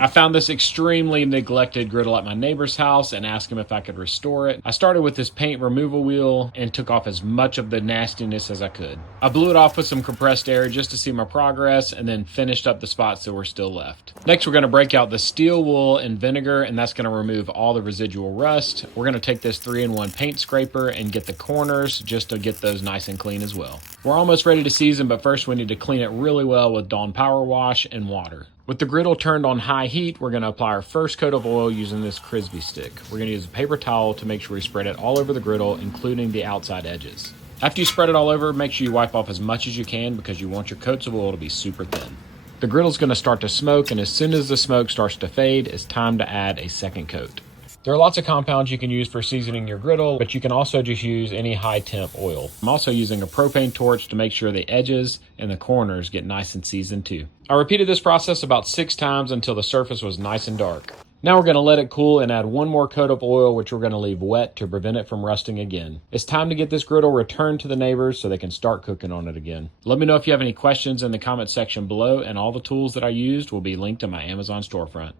I found this extremely neglected griddle at my neighbor's house and asked him if I could restore it. I started with this paint removal wheel and took off as much of the nastiness as I could. I blew it off with some compressed air just to see my progress and then finished up the spots that were still left. Next, we're going to break out the steel wool and vinegar, and that's going to remove all the residual rust. We're going to take this 3-in-1 paint scraper and get the corners just to get those nice and clean as well. We're almost ready to season, but first we need to clean it really well with Dawn Power Wash and water. With the griddle turned on high heat, we're going to apply our first coat of oil using this Crisbee stick. We're going to use a paper towel to make sure we spread it all over the griddle, including the outside edges. After you spread it all over, make sure you wipe off as much as you can because you want your coats of oil to be super thin. The griddle's going to start to smoke, and as soon as the smoke starts to fade, it's time to add a second coat. There are lots of compounds you can use for seasoning your griddle, but you can also just use any high temp oil. I'm also using a propane torch to make sure the edges and the corners get nice and seasoned too. I repeated this process about 6 times until the surface was nice and dark. Now we're going to let it cool and add one more coat of oil, which we're going to leave wet to prevent it from rusting again. It's time to get this griddle returned to the neighbors so they can start cooking on it again. Let me know if you have any questions in the comment section below, and all the tools that I used will be linked in my Amazon storefront.